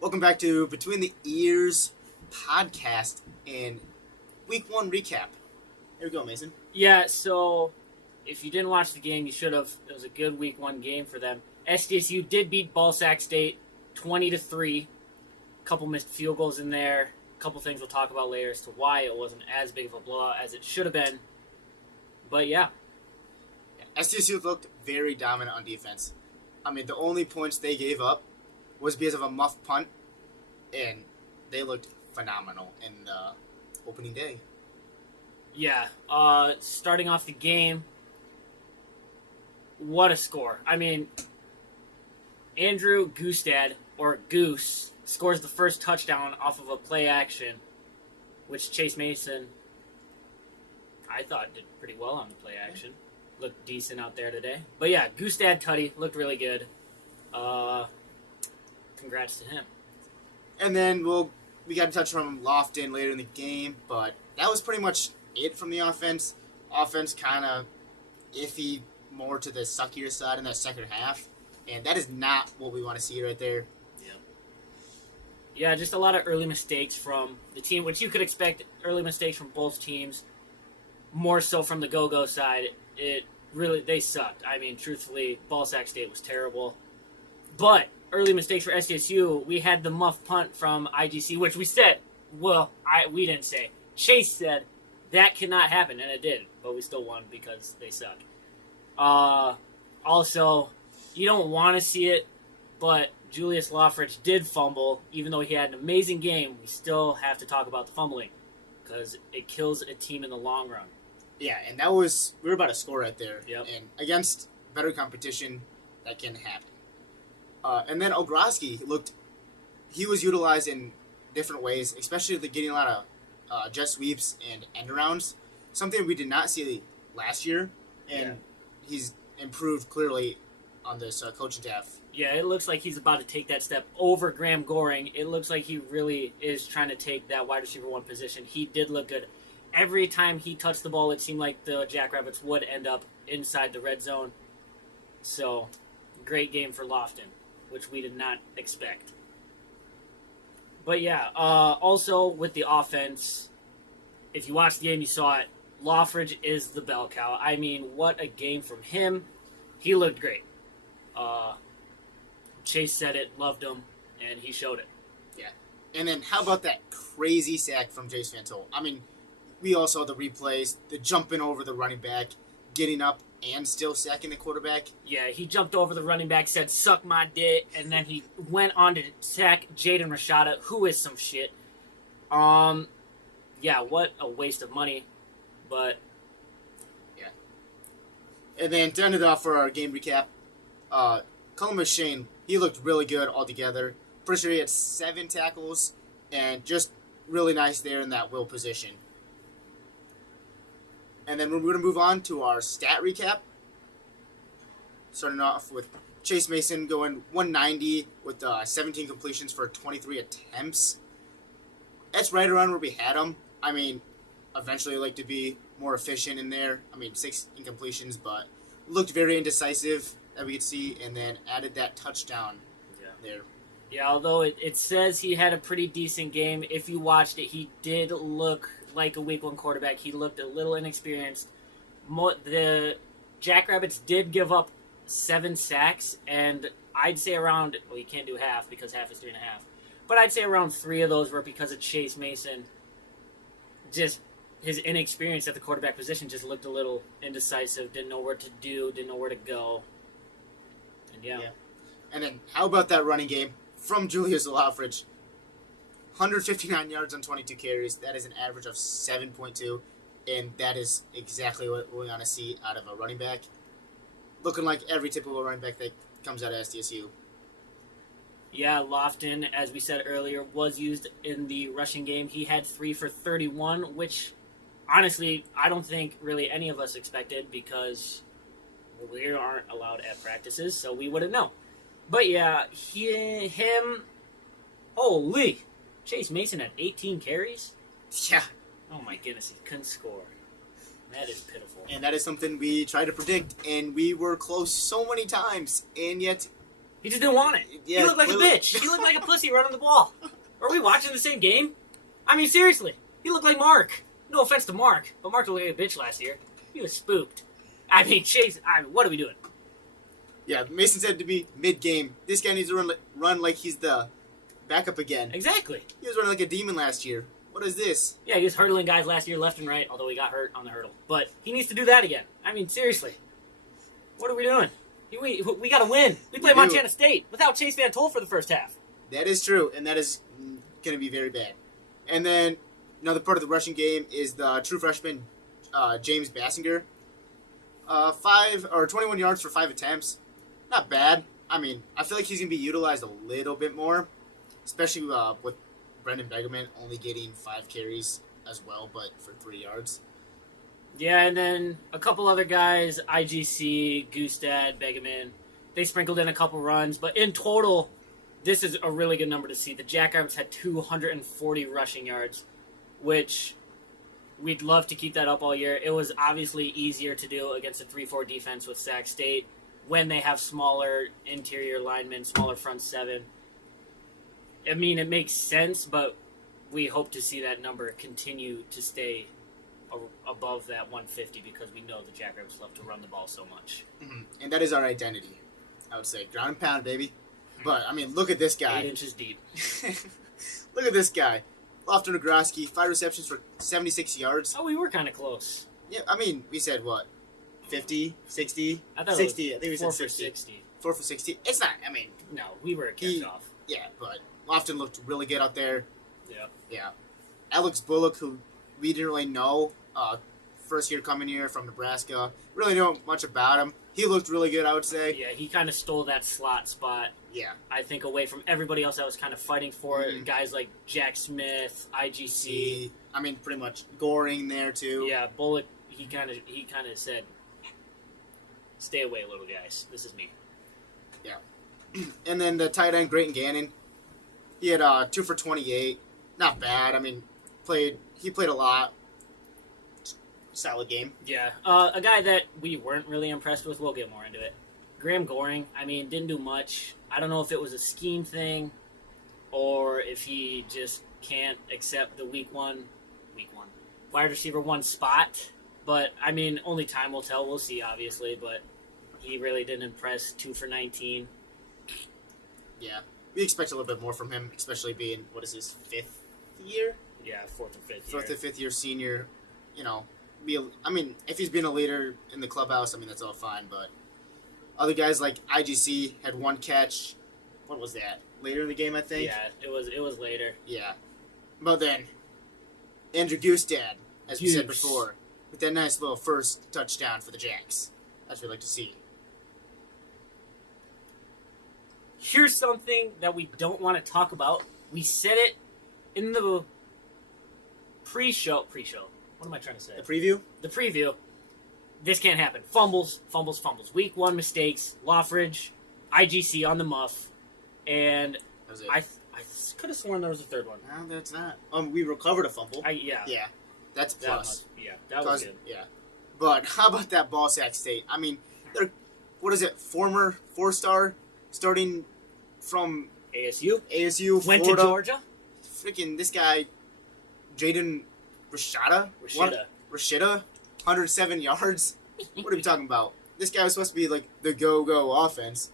Welcome back to Between the Ears podcast and Week 1 recap. Here we go, Mason. Yeah, so if you didn't watch the game, you should have. It was a good Week 1 game for them. SDSU did beat Sac State 20-3. A couple missed field goals in there. A couple things we'll talk about later as to why it wasn't as big of a blowout as it should have been. But yeah. SDSU looked very dominant on defense. I mean, the only points they gave up was because of a muff punt, and they looked phenomenal in the opening day. Yeah, starting off the game, what a score. I mean, Andrew Gustad, or Goose, scores the first touchdown off of a play action, which Chase Mason, I thought, did pretty well on the play action. Looked decent out there today. But yeah, Gustad Tutty looked really good. Congrats to him. And then we got a touch from Lofton later in the game, but that was pretty much it from the offense. Offense kind of iffy, more to the suckier side in that second half, and that is not what we want to see right there. Yeah, just a lot of early mistakes from the team, which you could expect early mistakes from both teams, more so from the go-go side. They sucked. I mean, truthfully, Sac State was terrible. But early mistakes for SDSU, we had the muff punt from IGC, which we said, we didn't say. Chase said that cannot happen, and it did. But we still won because they suck. Also, you don't want to see it, but Julius Loffridge did fumble. Even though he had an amazing game, we still have to talk about the fumbling because it kills a team in the long run. Yeah, and we were about to score right there. Yep. And against better competition, that can happen. And then Ogroski he was utilized in different ways, especially getting a lot of jet sweeps and end arounds, something we did not see last year. And he's improved clearly on this coaching staff. Yeah, it looks like he's about to take that step over Graham Goring. It looks like he really is trying to take that wide receiver 1 position. He did look good. Every time he touched the ball, it seemed like the Jackrabbits would end up inside the red zone. So, great game for Lofton, which we did not expect. But yeah, also with the offense, if you watched the game, you saw it. Loffridge is the bell cow. I mean, what a game from him. He looked great. Chase said it, loved him, and he showed it. Yeah. And then how about that crazy sack from Jace Vantol? I mean, we all saw the replays, the jumping over the running back, getting up and still sacking the quarterback. Yeah, he jumped over the running back, said, suck my dick, and then he went on to sack Jaden Rashada, who is some shit. Yeah, what a waste of money, but... Yeah. And then to end it off for our game recap, Columbus Shane, he looked really good altogether. Pretty sure he had 7 tackles, and just really nice there in that will position. And then we're going to move on to our stat recap. Starting off with Chase Mason going 190 with 17 completions for 23 attempts. That's right around where we had him. I mean, eventually I'd like to be more efficient in there. I mean, 6 incompletions, but looked very indecisive that we could see, and then added that touchdown there. Yeah, although it says he had a pretty decent game. If you watched it, he did look like a Week 1 quarterback. He looked a little inexperienced. The Jackrabbits did give up 7 sacks, and I'd say around, well, you can't do half because half is 3.5, but I'd say around 3 of those were because of Chase Mason. Just his inexperience at the quarterback position just looked a little indecisive, didn't know what to do, didn't know where to go. And yeah. And then how about that running game from Julius Loffridge? 159 yards on 22 carries. That is an average of 7.2, and that is exactly what we want to see out of a running back. Looking like every typical running back that comes out of SDSU. Yeah, Lofton, as we said earlier, was used in the rushing game. He had 3 for 31, which, honestly, I don't think really any of us expected because we aren't allowed at practices, so we wouldn't know. But yeah, holy, Chase Mason had 18 carries? Yeah. Oh my goodness, he couldn't score. That is pitiful. And that is something we tried to predict, and we were close so many times, and yet He just didn't want it. Yeah, he looked like clearly. a bitch. He looked like a pussy running the ball. Are we watching the same game? I mean, seriously. He looked like Mark. No offense to Mark, but Mark looked like a bitch last year. He was spooked. I mean, Chase, what are we doing? Yeah, Mason said to me mid-game, this guy needs to run like he's the backup again. Exactly. He was running like a demon last year. What is this? Yeah, he was hurdling guys last year left and right, although he got hurt on the hurdle. But he needs to do that again. I mean, seriously. What are we doing? We got to win. We play Montana State without Chase Van Tol for the first half. That is true, and that is going to be very bad. And then another part of the rushing game is the true freshman, James Bassinger. 21 yards for 5 attempts. Not bad. I mean, I feel like he's going to be utilized a little bit more, especially with Brendan Begeman only getting 5 carries as well, but for 3 yards. Yeah, and then a couple other guys, IGC, Gustad, Begeman, they sprinkled in a couple runs, but in total, this is a really good number to see. The Jackrabbits had 240 rushing yards, which we'd love to keep that up all year. It was obviously easier to do against a 3-4 defense with Sac State when they have smaller interior linemen, smaller front seven. I mean, it makes sense, but we hope to see that number continue to stay above that 150 because we know the Jackrabbits love to run the ball so much. Mm-hmm. And that is our identity, I would say. Ground and pound, baby. But, I mean, look at this guy. 8 inches deep. Look at this guy. Lofton Nagroski, 5 receptions for 76 yards. Oh, we were kind of close. Yeah, I mean, we said, what, 50, 60? I thought 60, it was I think we 4 said for 60. 60. 4 for 60. It's not, I mean. No, we were a catch-off. Yeah, but Lofton looked really good out there. Yeah. Yeah. Alex Bullock, who we didn't really know, first year coming here from Nebraska, really know much about him. He looked really good, I would say. Yeah, he kind of stole that slot spot. Yeah. I think away from everybody else that was kind of fighting for it. Guys like Jack Smith, IGC. I mean, pretty much Goring there, too. Yeah, Bullock, he kind of said, stay away, little guys. This is me. Yeah. And then the tight end, Grayton Gannon, he had 2 for 28. Not bad. I mean, he played a lot. Solid game. Yeah. A guy that we weren't really impressed with, we'll get more into it. Graham Goring, I mean, didn't do much. I don't know if it was a scheme thing or if he just can't accept the week one, wide receiver 1 spot. But, I mean, only time will tell. We'll see, obviously. But he really didn't impress. 2 for 19. Yeah. We expect a little bit more from him, especially being, what is his, 5th year? Yeah, 4th or 5th year. 4th or 5th year senior. You know, if he's been a leader in the clubhouse, I mean, that's all fine. But other guys like IGC had 1 catch. What was that? Later in the game, I think? Yeah, it was later. Yeah. But then, Andrew Gustad, as we said before, with that nice little first touchdown for the Jacks. That's what we like to see. Here's something that we don't want to talk about. We said it in the pre-show. What am I trying to say? The preview? The preview. This can't happen. Fumbles. Week 1 mistakes. Loffridge, IGC on the muff, and That was it. I could have sworn there was a third one. No, that's not. We recovered a fumble. Yeah. Yeah, that's a plus. That was good. Yeah. But how about that ball, Sac State? I mean, they're, what is it, former 4-star starting from ASU. Went Florida. to Georgia. Freaking this guy, Jaden Rashida, 107 yards. What are we talking about? This guy was supposed to be like the go-go offense.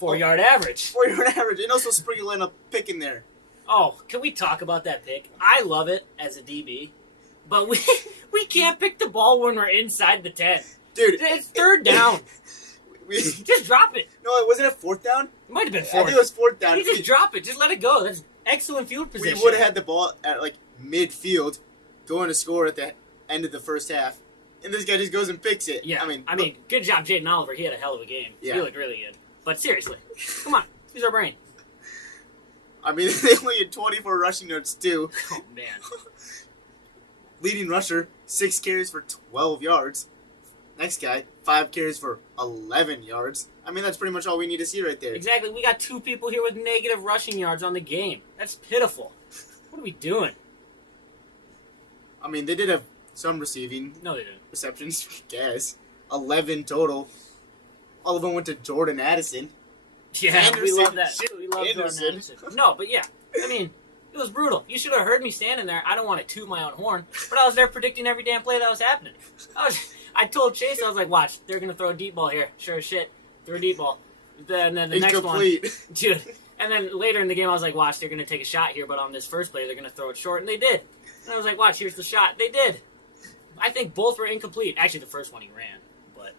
4-yard average. 4-yard average, and also sprinkle in a pick in there. Oh, can we talk about that pick? I love it as a DB, but we can't pick the ball when we're inside the 10. Dude, It's 3rd down. Just drop it. No, it wasn't a 4th down. It might have been 4th. I think it was 4th down. You just drop it. Just let it go. That's excellent field position. We would have had the ball at like midfield, going to score at the end of the first half, and this guy just goes and picks it. Yeah, I mean, good job, Jaden Oliver. He had a hell of a game. Yeah. He looked really good. But seriously, come on, use our brain. I mean, they only had 24 rushing yards too. Oh man. Leading rusher, 6 carries for 12 yards. Next guy, 5 carries for 11 yards. I mean, that's pretty much all we need to see right there. Exactly. We got 2 people here with negative rushing yards on the game. That's pitiful. What are we doing? I mean, they did have some receiving No, they didn't. receptions, I guess. 11 total. All of them went to Jordan Addison. Yeah, we love that. Shit, We love Jordan Anderson. Anderson. No, but yeah, I mean, it was brutal. You should have heard me standing there. I don't want to toot my own horn, but I was there predicting every damn play that was happening. I told Chase, I was like, watch, they're going to throw a deep ball here. Sure as shit, throw a deep ball. And then the next one, dude. And then later in the game, I was like, watch, they're going to take a shot here, but on this first play, they're going to throw it short, and they did. And I was like, watch, here's the shot. They did. I think both were incomplete. Actually, the first one he ran, but...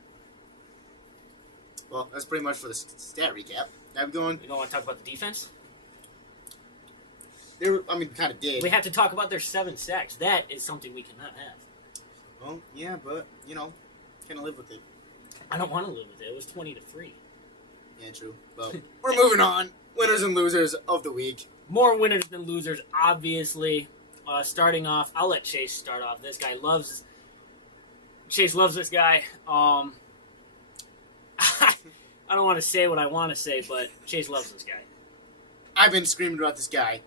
Well, that's pretty much for the stat recap. Now we're going... You don't want to talk about the defense? Kind of did. We have to talk about their 7 sacks. That is something we cannot have. Well, yeah, but, can't live with it. I don't want to live with it. It was 20-3. Yeah, true. Well, we're moving on. Winners and losers of the week. More winners than losers, obviously. Starting off, I'll let Chase start off. Chase loves this guy. I don't want to say what I want to say, but Chase loves this guy. I've been screaming about this guy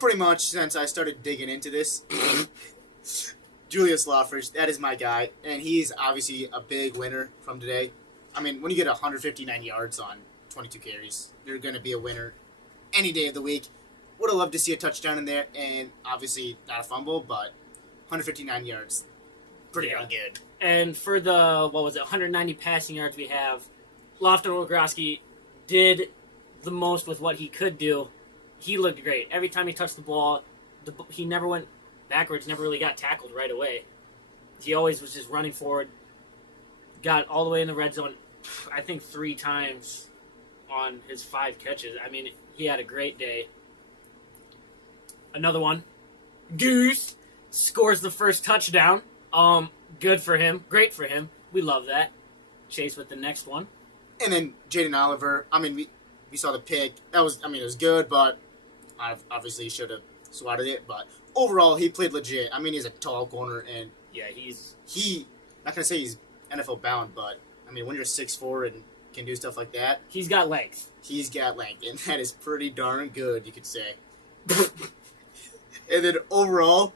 pretty much since I started digging into this. Julius Lawfridge, that is my guy, and he's obviously a big winner from today. I mean, when you get 159 yards on 22 carries, you're going to be a winner any day of the week. Would have loved to see a touchdown in there, and obviously not a fumble, but 159 yards, pretty darn good. And for the, 190 passing yards we have, Lofton Wogrowski did the most with what he could do. He looked great. Every time he touched the ball, he never went backwards, never really got tackled right away. He always was just running forward. Got all the way in the red zone, I think 3 times on his 5 catches. I mean, he had a great day. Another one. Goose scores the first touchdown. Good for him. Great for him. We love that. Chase with the next one. And then Jaden Oliver. I mean, we saw the pick. It was good, but obviously should have swatted it. But overall, he played legit. I mean, he's a tall corner, and yeah, not gonna say he's NFL bound, but I mean, when you're 6'4" and can do stuff like that, he's got length. He's got length, and that is pretty darn good, you could say. And then overall,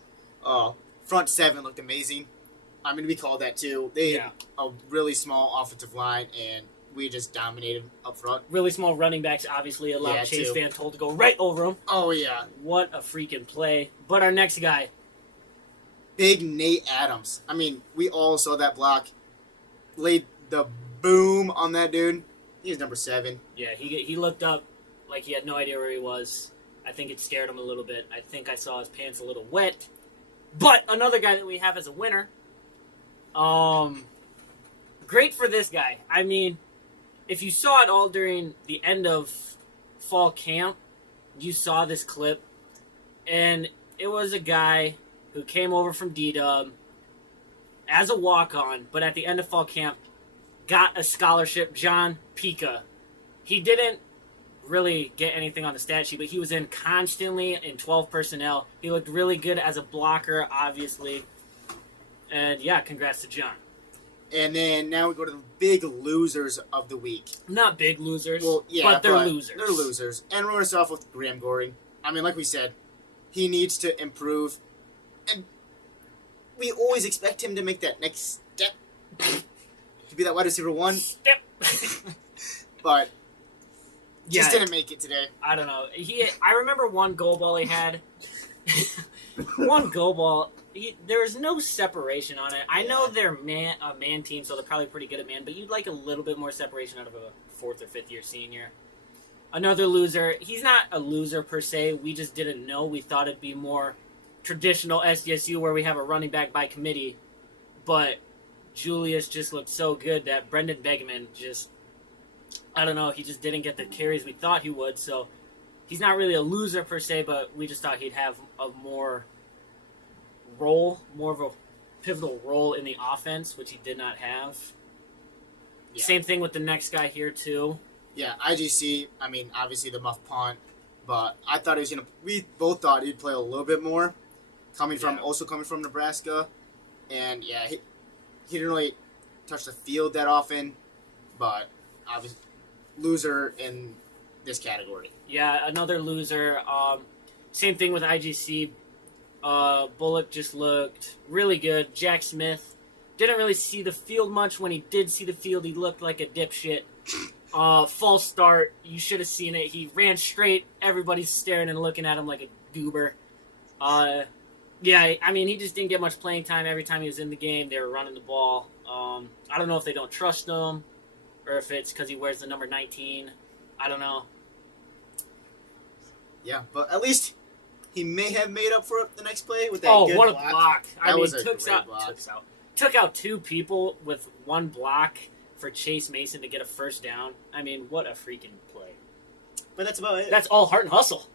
front 7 looked amazing. I mean, we called that too. They had a really small offensive line, and we just dominated up front. Really small running backs obviously allowed Chase Van Toll to go right over him. Oh, yeah. What a freaking play. But our next guy. Big Nate Adams. I mean, we all saw that block. Laid the boom on that dude. He's number 7. Yeah, he looked up like he had no idea where he was. I think it scared him a little bit. I think I saw his pants a little wet. But another guy that we have as a winner. Great for this guy. I mean, if you saw it all during the end of fall camp, you saw this clip. And it was a guy who came over from D-Dub as a walk-on, but at the end of fall camp, got a scholarship, John Pika. He didn't really get anything on the stat sheet, but he was in constantly in 12 personnel. He looked really good as a blocker, obviously. And yeah, congrats to John. And then now we go to the big losers of the week. Not big losers, well, yeah, but they're losers. They're losers. And we're going to start off with Graham Goring. I mean, like we said, he needs to improve. And we always expect him to make that next step. To be that wide receiver 1. Step. But just didn't make it today. I don't know. I remember one goal ball he had. One goal ball. There was no separation on it. I know they're a man team, so they're probably pretty good at man, but you'd like a little bit more separation out of a 4th or 5th year senior. Another loser. He's not a loser per se. We just didn't know. We thought it'd be more traditional SDSU where we have a running back by committee, but Julius just looked so good that Brendan Begeman just, I don't know, he just didn't get the carries we thought he would, so he's not really a loser per se, but we just thought he'd have a more of a pivotal role in the offense, which he did not have. Yeah. Same thing with the next guy here, too. Yeah, IGC, I mean, obviously the muff punt, but I thought we both thought he'd play a little bit more, coming from Nebraska, and yeah, he didn't really touch the field that often, but obviously loser in this category. Yeah, another loser. Same thing with IGC. Bullock just looked really good. Jack Smith didn't really see the field much. When he did see the field, he looked like a dipshit. False start. You should have seen it. He ran straight. Everybody's staring and looking at him like a goober. Yeah, I mean, he just didn't get much playing time. Every time he was in the game, they were running the ball. I don't know if they don't trust him or if it's because he wears the number 19. I don't know. Yeah, but at least he may have made up for it the next play with that good what block. a block. That was a great block. Took out two people with one block for Chase Mason to get a first down. I mean, what a freaking play. But that's about it. That's all heart and hustle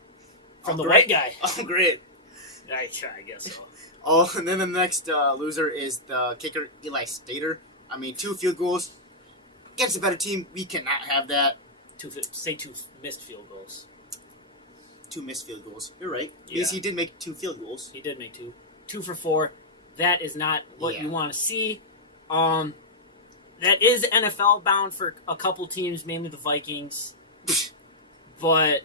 from the white guy. Oh, great. I guess so. Oh, and then the next loser is the kicker, Eli Stater. I mean, 2 field goals. Against a better team, we cannot have that. Two missed field goals. 2 missed field goals. You're right. Yeah. Yes, he did make 2 field goals. He did make 2. 2 for 4. That is not what you want to see. That is NFL bound for a couple teams, mainly the Vikings. But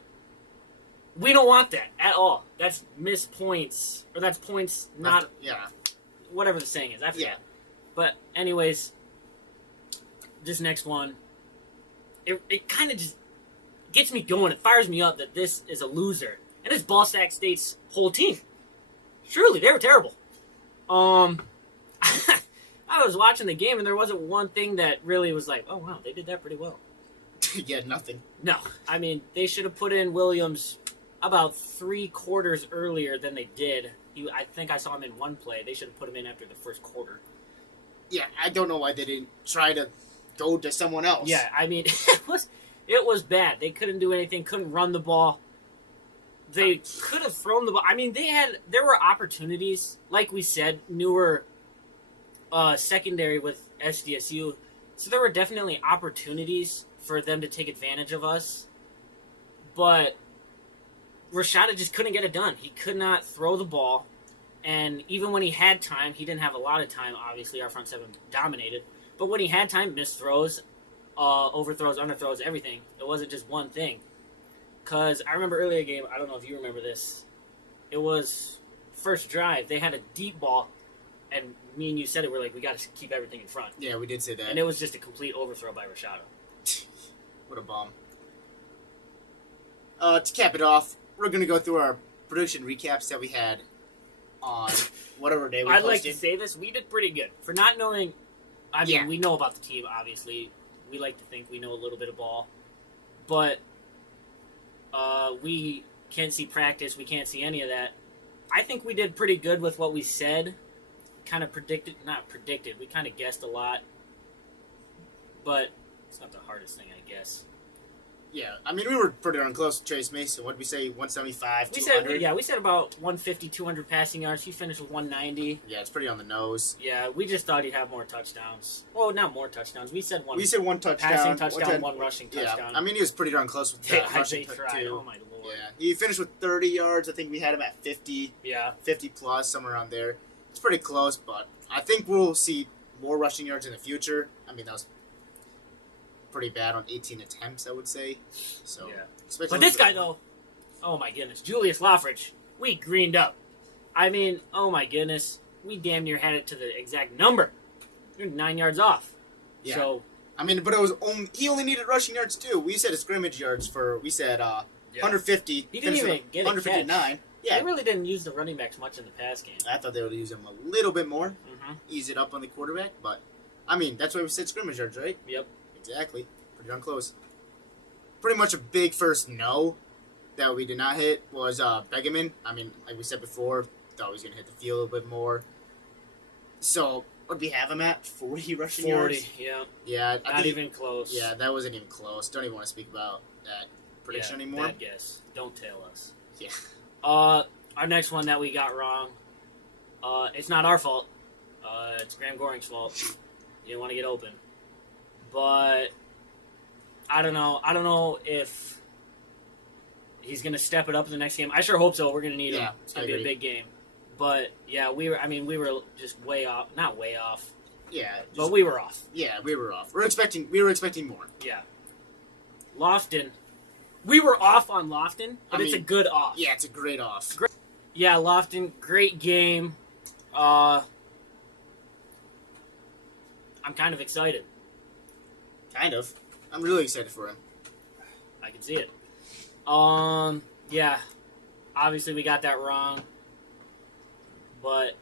we don't want that at all. That's missed points. Or that's points not... Yeah. Whatever the saying is. I forget. Yeah. But anyways, this next one, it kind of just gets me going. It fires me up that this is a loser. And it's Sac State's whole team. Truly, they were terrible. I was watching the game and there wasn't one thing that really was like, oh wow, they did that pretty well. Yeah, nothing. No, I mean, they should have put in Williams about 3 quarters earlier than they did. I think I saw him in one play. They should have put him in after the first quarter. Yeah, I don't know why they didn't try to go to someone else. Yeah, I mean, it was bad. They couldn't do anything, couldn't run the ball. They could have thrown the ball. I mean, there were opportunities. Like we said, newer secondary with SDSU. So there were definitely opportunities for them to take advantage of us. But Rashada just couldn't get it done. He could not throw the ball. And even when he had time, he didn't have a lot of time, obviously. Our front seven dominated. But when he had time, missed throws, overthrows, underthrows, everything. It wasn't just one thing. Because I remember earlier in the game, I don't know if you remember this, it was first drive. They had a deep ball, and me and you said it, we're like, we got to keep everything in front. Yeah, we did say that. And it was just a complete overthrow by Rashada. What a bomb. To cap it off, we're going to go through our prediction recaps that we had on whatever day we posted. I'd like to say this. We did pretty good. For not knowing, I mean, we know about the team, obviously. We like to think we know a little bit of ball. But we can't see practice. We can't see any of that. I think we did pretty good with what we said. Kind of not predicted. We kind of guessed a lot. But it's not the hardest thing, I guess. Yeah, I mean, we were pretty darn close to Chase Mason. What did we say, 175, 200? We said about 150, 200 passing yards. He finished with 190. Yeah, it's pretty on the nose. Yeah, we just thought he'd have more touchdowns. Well, not more touchdowns. We said one. We said one touchdown. Passing touchdown, one rushing touchdown. Yeah, I mean, he was pretty darn close with that rushing touchdown. Oh, my Lord. Yeah, he finished with 30 yards. I think we had him at 50. Yeah. 50 plus, somewhere around there. It's pretty close, but I think we'll see more rushing yards in the future. I mean, that was pretty bad on 18 attempts, I would say. So, yeah. But this guy, though, oh my goodness, Julius Loffridge, we greened up. I mean, oh my goodness, we damn near had it to the exact number. You're 9 yards off. Yeah. So, I mean, but it was he only needed rushing yards too. We said scrimmage yards we said 150. He didn't even get 159. Yeah. They really didn't use the running backs much in the pass game. I thought they would use him a little bit more, ease it up on the quarterback. But I mean, that's why we said scrimmage yards, right? Yep. Exactly. Pretty darn close. Pretty much a big first no that we did not hit was Begeman. I mean, like we said before, thought he was going to hit the field a little bit more. So, what did we have him at? 40 rushing yards? 40, yeah. Yeah. Not even close. Yeah, that wasn't even close. Don't even want to speak about that prediction anymore. Bad guess. Don't tell us. Yeah. Our next one that we got wrong, it's not our fault. It's Graham Goring's fault. You didn't want to get open. But I don't know. I don't know if he's going to step it up in the next game. I sure hope so. We're going to need him. It's going to be a big game. But yeah, we were just way off. Not way off. Yeah, but we were off. Yeah, we were off. We were expecting more. Yeah. Lofton. We were off on Lofton, but it's a good off. Yeah, it's a great off. Yeah, Lofton, great game. I'm kind of excited. Kind of. I'm really excited for him. I can see it. Yeah. Obviously, we got that wrong. But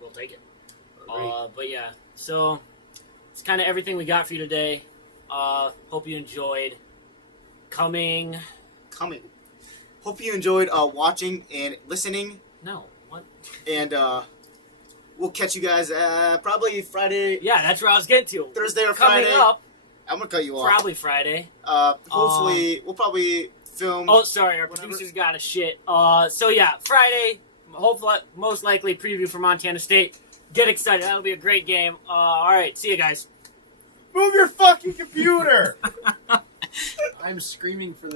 we'll take it. But yeah, so it's kind of everything we got for you today. Hope you enjoyed. Coming. Hope you enjoyed watching and listening. No, what? And we'll catch you guys probably Friday. Yeah, that's where I was getting to. Thursday or Coming Friday. up. I'm gonna cut you off. Probably Friday. Hopefully, we'll probably film. Oh, sorry, our producer's got a shit. So yeah, Friday. Hopefully, most likely preview for Montana State. Get excited. That'll be a great game. All right, see you guys. Move your fucking computer. I'm screaming for this.